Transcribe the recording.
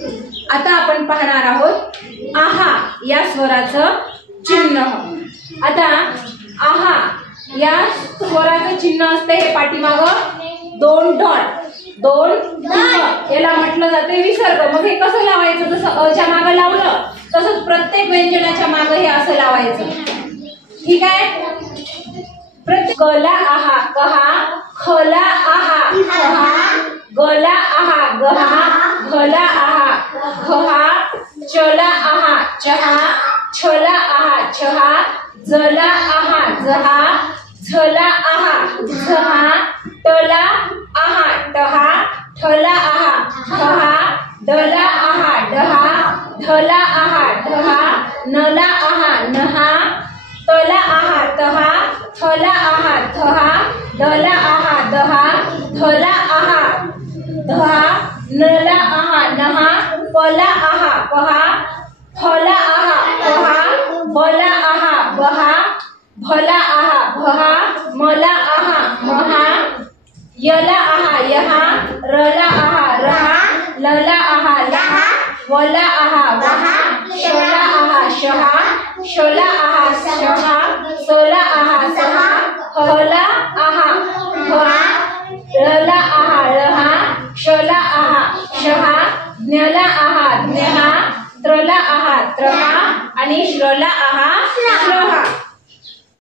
आता आपण पाहणार आहोत आहा या स्वराचं चिन्ह। आता आहा या स्वराचं चिन्ह असते हे पाठीमागं दोन डॉट याला म्हटलं जाते विसर्ग। मग हे कसं लावायचं? जसं अच्या मागे लावलं तसंच प्रत्येक व्यंजनाच्या मागे हे असं लावायचं। ठीक आहे? प्रत्येक गला आहा कहा, खला आहा खहा, गला आहा गहा, घला आहा खहा, चला आहा चहा, छला आहा छहा, जला आहा जहा, झला आहा झहा, टला आहा टहा, ठला आहा ठहा, डला आहा डहा, ढला आहा ढहा, नला आहा नहा, तला आहा तहा, थला आहा थहा, डला आहा दहा, धला आहा दहा, नला आहा नहा, पला आहा पहा, फला आहा पहा, बला आहा बहा, भला आहा भहा, मला आहा महा, यला आहा यहा, रला आहा रहा, लला आहा लहा, वला आहा वहा, शला आहा शहा, शला आहा शहा, सोला आहा सहा, हला आहा हहा, रला आहा रहा, शला आहा शहा, ज्ञला आहा ज्ञहा, त्रला आहा त्रहा आणि श्रला